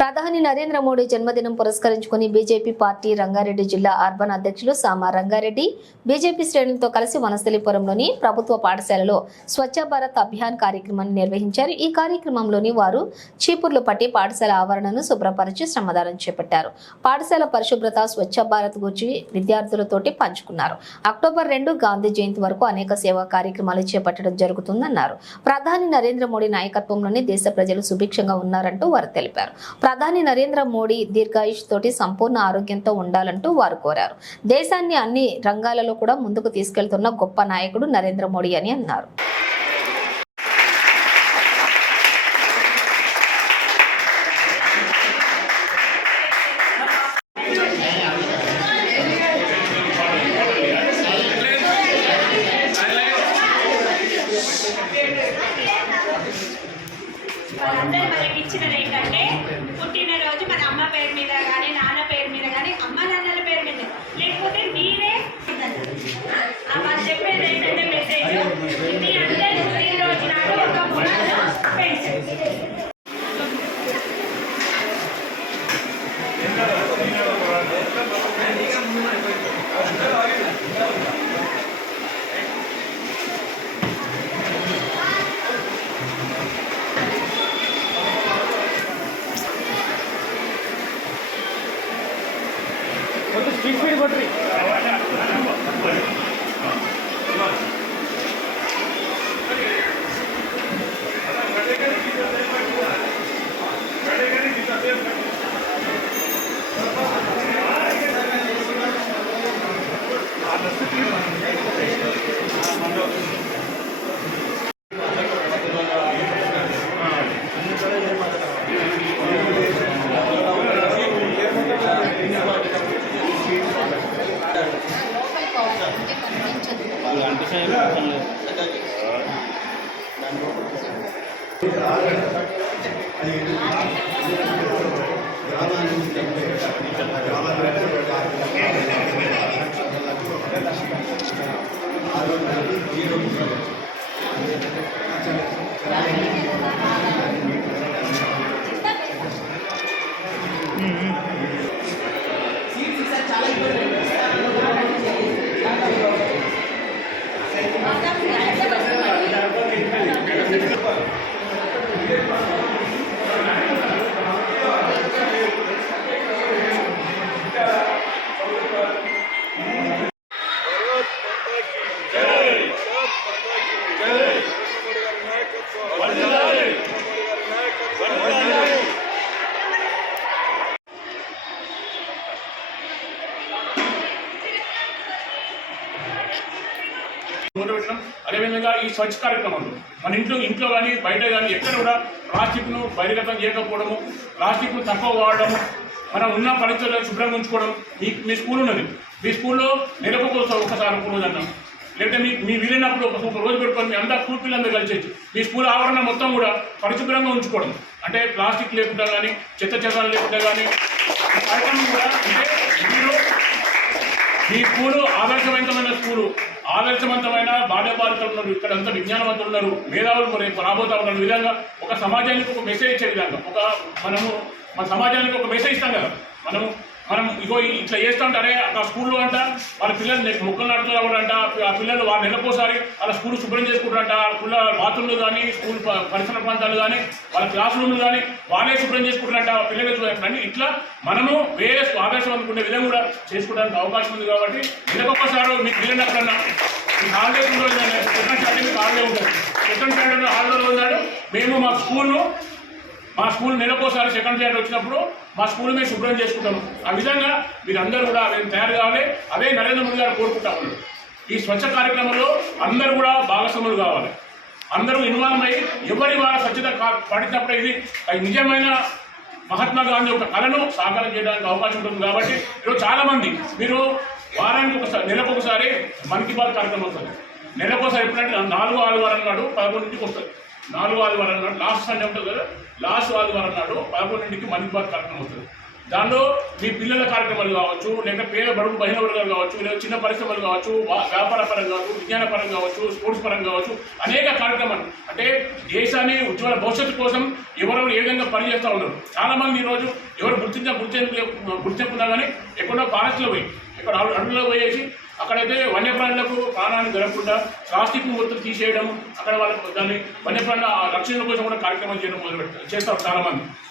ప్రధాని నరేంద్ర మోడీ జన్మదినం పురస్కరించుకుని బీజేపీ పార్టీ రంగారెడ్డి జిల్లా అర్బన్ అధ్యక్షులు సామా రంగారెడ్డి బీజేపీ శ్రేణులతో కలిసి వనస్థలిపురంలోని ప్రభుత్వ పాఠశాలలో స్వచ్ఛ భారత్ అభియాన్ కార్యక్రమాన్ని నిర్వహించారు. ఈ కార్యక్రమంలోని వారు చీపుర్లు పట్టి పాఠశాల ఆవరణను శుభ్రపరిచి శ్రమదానం చేపట్టారు. పాఠశాల పరిశుభ్రత స్వచ్ఛ భారత్ గురించి విద్యార్థులతోటి పంచుకున్నారు. అక్టోబర్ 2 గాంధీ జయంతి వరకు అనేక సేవా కార్యక్రమాలు చేపట్టడం జరుగుతుందన్నారు. ప్రధాని నరేంద్ర మోడీ నాయకత్వంలోని దేశ ప్రజలు సుభిక్షంగా ఉన్నారంటూ వారు తెలిపారు. ప్రధాని నరేంద్ర మోడీ దీర్ఘాయుష్ తోటి సంపూర్ణ ఆరోగ్యంతో ఉండాలంటూ వారు కోరారు. దేశాన్ని అన్ని రంగాలలో కూడా ముందుకు తీసుకెళ్తున్న గొప్ప నాయకుడు నరేంద్ర మోడీ అని అన్నారు. వాళ్ళందరూ మనకి ఇచ్చినది ఏంటంటే పుట్టినరోజు మన అమ్మ పేరు మీద కానీ నాన్న పేరు మీద కానీ అమ్మ నాన్నల పేరు మీద లేకపోతే మీరే వాళ్ళు చెప్పేది ఏంటంటే మెసేజ్ మీ అందరూ పుట్టినరోజు నాడు ఒక మొక్కను పెంచండి. स्ट्रीट फीड बढ़ रही అదేవిధంగా ఈ స్వచ్ఛ కార్యక్రమంలో మన ఇంట్లో కానీ బయట కానీ ఎక్కడ కూడా ప్లాస్టిక్ను బహిర్గతం చేయకపోవడము, ప్లాస్టిక్ను తక్కువ వాడడము, మనం ఉన్న పరిస్థితుల్లో శుభ్రంగా ఉంచుకోవడం. మీ స్కూల్ ఉన్నది, మీ స్కూల్లో నెలకు ఒకసారి ఒక రోజు అన్నాం, లేకపోతే మీ వీలైనప్పుడు ఒక రోజు పెట్టుకొని మీ అందరూ స్కూల్ పిల్లలందరూ కలిసి మీ స్కూల్ ఆవరణ మొత్తం కూడా పరిశుభ్రంగా ఉంచుకోవడం. అంటే ప్లాస్టిక్ లేకుండా కానీ చెత్త లేకుండా కానీ కార్యక్రమం కూడా. అంటే మీరు మీ స్కూలు ఆదర్శవంతమైన స్కూలు, ఆదర్శవంతమైన బాల్యబాలికలు ఉన్నారు, ఇక్కడ అంతా విజ్ఞానవంతులు ఉన్నారు, మేధావులు మరి రాబోతా ఉన్నారు. విధంగా ఒక సమాజానికి ఒక మెసేజ్ ఇచ్చే విధంగా మన సమాజానికి ఒక మెసేజ్ ఇస్తాం కదా. మనం ఇగో ఇట్లా చేస్తూ ఉంటారే ఆ స్కూల్లో అంట వాళ్ళ పిల్లలు మొక్కలు నాటుతున్నా కూడా అంట, ఆ పిల్లలు వాళ్ళ నెలకోసారి వాళ్ళ స్కూల్ శుభ్రం చేసుకుంటారంట. పిల్లల బాత్రూమ్లు కానీ స్కూల్ పరిసర ప్రాంతాలు కానీ వాళ్ళ క్లాస్ రూమ్లు కానీ వాళ్ళే శుభ్రం చేసుకుంటారంట. పిల్లలు కానీ ఇట్లా మనము వేరే ఆదర్శం అనుకునే విధంగా కూడా చేసుకోవడానికి అవకాశం ఉంది. కాబట్టి నెలకొకసారి మీకు వీలైనప్పుడన్నా ఈ హాలిడేస్ సెకండ్ సాటర్డే మీకు హాలిడే ఉంటుంది. సెకండ్ సాటర్డే హాలిడే ఉన్నాడు మేము మా స్కూల్ నెలకోసారి సెకండ్ సాటర్డే వచ్చినప్పుడు మా స్కూల్ మేము శుభ్రం చేసుకుంటాము. ఆ విధంగా మీరందరూ కూడా తయారు కావాలి. అదే నరేంద్ర మోడీ గారు కోరుకుంటా ఉన్నారు. ఈ స్వచ్ఛ కార్యక్రమంలో అందరూ కూడా భాగస్వాములు కావాలి, అందరూ ఇన్వాల్వ్ అయ్యి ఎవరి వాళ్ళ స్వచ్ఛత పాటించినప్పుడు ఇది నిజమైన మహాత్మా గాంధీ ఒక కళను సాకారం చేయడానికి అవకాశం ఉంటుంది. కాబట్టి ఈరోజు చాలామంది మీరు వారానికి ఒకసారి నెలకొకసారి మన్ కీ బాత్ కార్యక్రమం వస్తుంది. నెలకోసారి ఎప్పుడంటే 4వ ఆదివారం నాడు 11ంటికి వస్తుంది. 4వ ఆదివారం నాడు లాస్ట్ సండే ఉంటుంది కదా, లాస్ట్ ఆదివారం నాడు 11ంటికి మన్ కీ బాత్ కార్యక్రమం వస్తుంది. దానిలో మీ పిల్లల కార్యక్రమాలు కావచ్చు, లేదా పేద బడుగు బలహీన వర్గాలు కావచ్చు, లేదా చిన్న పరిశ్రమలు కావచ్చు, వ్యాపార పరంగా కావచ్చు, విజ్ఞాన పరంగా కావచ్చు, స్పోర్ట్స్ పరంగా కావచ్చు, అనేక కార్యక్రమాలు. అంటే దేశాన్ని ఉజ్వల భవిష్యత్తు కోసం ఎవరెవరు ఏ విధంగా పనిచేస్తూ ఉన్నారు. చాలామంది ఈరోజు ఎవరు గుర్తింపున్నా కానీ ఎక్కడో ఫారెస్ట్లో పోయి ఇక్కడ అడవుల్లో పోయేసి అక్కడైతే వన్యప్రాణులకు ప్రాణాన్ని జరగకుండా ప్లాస్టిక్ మొత్తం తీసేయడం, అక్కడ వాళ్ళకు దాన్ని వన్యప్రాణుల రక్షణ కోసం కూడా కార్యక్రమాలు చేయడం చేస్తారు.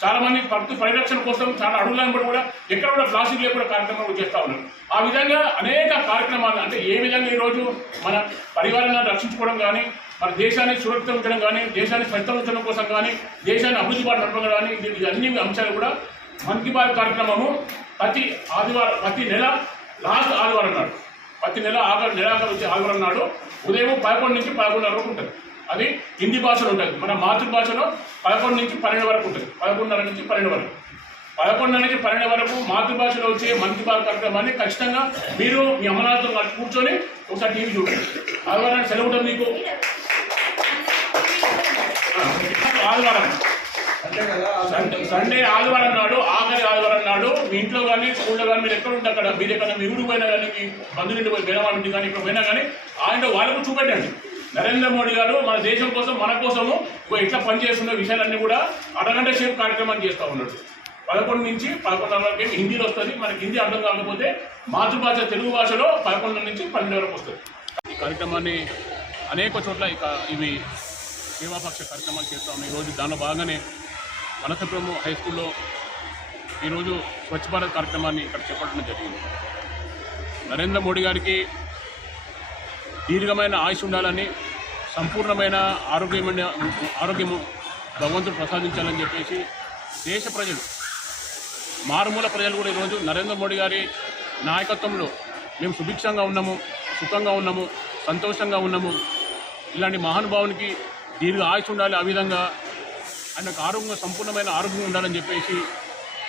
చాలామంది ప్రకృతి పరిరక్షణ కోసం చాలా అడవులను కూడా ఎక్కడ కూడా ప్లాస్టిక్ లేకుండా కార్యక్రమాలు చేస్తూ ఉన్నారు. ఆ విధంగా అనేక కార్యక్రమాలు అంటే ఏ విధంగా ఈరోజు మన పరివారాన్ని రక్షించుకోవడం కానీ, మన దేశాన్ని సురక్షితం ఉంచడం కానీ, దేశాన్ని స్వచ్ఛం ఉంచడం కోసం కానీ, దేశాన్ని అభివృద్ధి బాట నడపడం కానీ, అన్ని అంశాలు కూడా మన్ కీ బాత్ కార్యక్రమము ప్రతి నెల లాస్ట్ ఆదివారం నాడు, ప్రతి నెలాఖరు వచ్చే ఆదివారం నాడు ఉదయం 11 నుంచి 11:30 వరకు ఉంటుంది. అది హిందీ భాషలో ఉంటుంది. మన మాతృభాషలో 11 నుంచి 12 వరకు ఉంటుంది. 11:30 నుంచి 12 వరకు 11:30 నుంచి 12 వరకు మాతృభాషలో వచ్చే మన్ కీ బాత్ కార్యక్రమాన్ని ఖచ్చితంగా మీరు మీ అమ్మనాథతో కూర్చొని ఒకసారి టీవీ చూడండి. ఆదివారాన్ని సెలవు ఉంటుంది మీకు. ఆదివారం సండే ఆదివారం నాడు, ఆఖరి ఆదివారం నాడు మీ ఇంట్లో కానీ స్కూల్లో కానీ మీరు ఎక్కడ ఉంటే అక్కడ, మీరు ఎక్కడ మీ ఊరికి పోయినా కానీ, మీ బంధువులు పోయి బేరవాళ్ళ ఇంటి కానీ ఇక్కడ పోయినా కానీ ఆయన వాళ్ళకు చూపెట్టండి. నరేంద్ర మోడీ గారు మన దేశం కోసం, మన కోసము ఎట్లా పనిచేస్తున్న విషయాలన్నీ కూడా అరగంట సేపు కార్యక్రమాన్ని చేస్తూ ఉన్నాడు. 11 నుంచి 11:30 వరకు హిందీలో వస్తుంది. మనకి హిందీ అర్థం కాకపోతే మాతృభాష తెలుగు భాషలో 11 నుంచి 12 వరకు వస్తుంది. ఈ కార్యక్రమాన్ని అనేక చోట్ల ఇవి సేవాపక్ష కార్యక్రమాలు చేస్తూ ఉన్నాయి. ఈరోజు దానిలో భాగంగానే వనసపురం హై స్కూల్లో ఈరోజు స్వచ్ఛ భారత్ కార్యక్రమాన్ని ఇక్కడ చేపట్టడం జరిగింది. నరేంద్ర మోడీ గారికి దీర్ఘమైన ఆయుష్ ఉండాలని, సంపూర్ణమైన ఆరోగ్యము భగవంతుడు ప్రసాదించాలని చెప్పేసి దేశ ప్రజలు, మారుమూల ప్రజలు కూడా ఈరోజు నరేంద్ర మోడీ గారి నాయకత్వంలో మేము సుభిక్షంగా ఉన్నాము, సుఖంగా ఉన్నాము, సంతోషంగా ఉన్నాము, ఇలాంటి మహానుభావునికి దీర్ఘ ఆయుష్ ఉండాలి, ఆ విధంగా ఆయనకు సంపూర్ణమైన ఆరోగ్యం ఉండాలని చెప్పేసి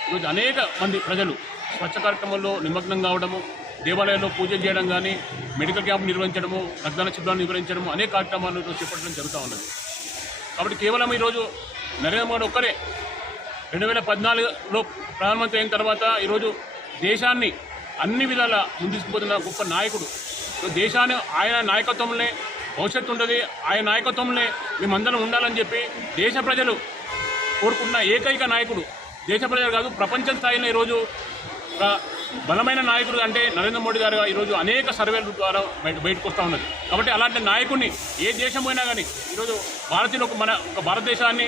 ఈరోజు అనేక మంది ప్రజలు స్వచ్ఛ కార్యక్రమంలో నిమగ్నం కావడము, దేవాలయాల్లో పూజలు చేయడం కానీ, మెడికల్ క్యాంప్ నిర్వహించడము, రక్తదాన శిబిరాలు నిర్వహించడము, అనేక కార్యక్రమాలు ఈరోజు చేపట్టడం జరుగుతూ ఉన్నది. కాబట్టి కేవలం ఈరోజు నరేంద్ర మోడీ ఒక్కరే 2014లో ప్రధానమంత్రి అయిన తర్వాత ఈరోజు దేశాన్ని అన్ని విధాల ముందుకుపోతున్న గొప్ప నాయకుడు. దేశాన్ని ఆయన నాయకత్వంలోనే భవిష్యత్తు ఉంటుంది, ఆయన నాయకత్వంలోనే మేమందరం ఉండాలని చెప్పి దేశ ప్రజలు కోరుకున్న ఏకైక నాయకుడు. దేశ ప్రజలు కాదు, ప్రపంచ స్థాయిలో ఈరోజు బలమైన నాయకుడు అంటే నరేంద్ర మోడీ గారు ఈరోజు అనేక సర్వేల ద్వారా బయటకు వస్తూ ఉన్నది. కాబట్టి అలాంటి నాయకుడిని ఏ దేశం పోయినా కానీ ఈరోజు భారతీయులకు ఒక భారతదేశాన్ని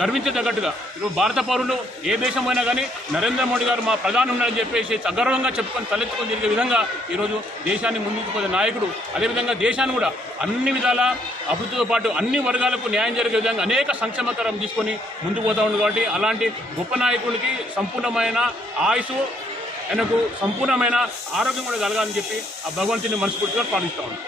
గర్వించదగ్గట్టుగా ఈరోజు భారత పౌరులు ఏ దేశం పోయినా కానీ నరేంద్ర మోడీ గారు మా ప్రధాని ఉన్నారని చెప్పేసి సగర్వంగా చెప్పుకొని తలెత్తుకొని తిరిగే విధంగా ఈరోజు దేశాన్ని ముందుకు పోయే నాయకుడు. అదేవిధంగా దేశాన్ని కూడా అన్ని విధాల అభివృద్ధితో పాటు అన్ని వర్గాలకు న్యాయం జరిగే విధంగా అనేక సంక్షేమకరం తీసుకొని ముందుకు పోతూ ఉంది. కాబట్టి అలాంటి గొప్ప నాయకుడికి సంపూర్ణమైన ఆయుష్, ఆయనకు సంపూర్ణమైన ఆరోగ్యం కూడా కలగాలని చెప్పి ఆ భగవంతుని మనస్ఫూర్తిగా ప్రార్థిస్తూ ఉన్నాను.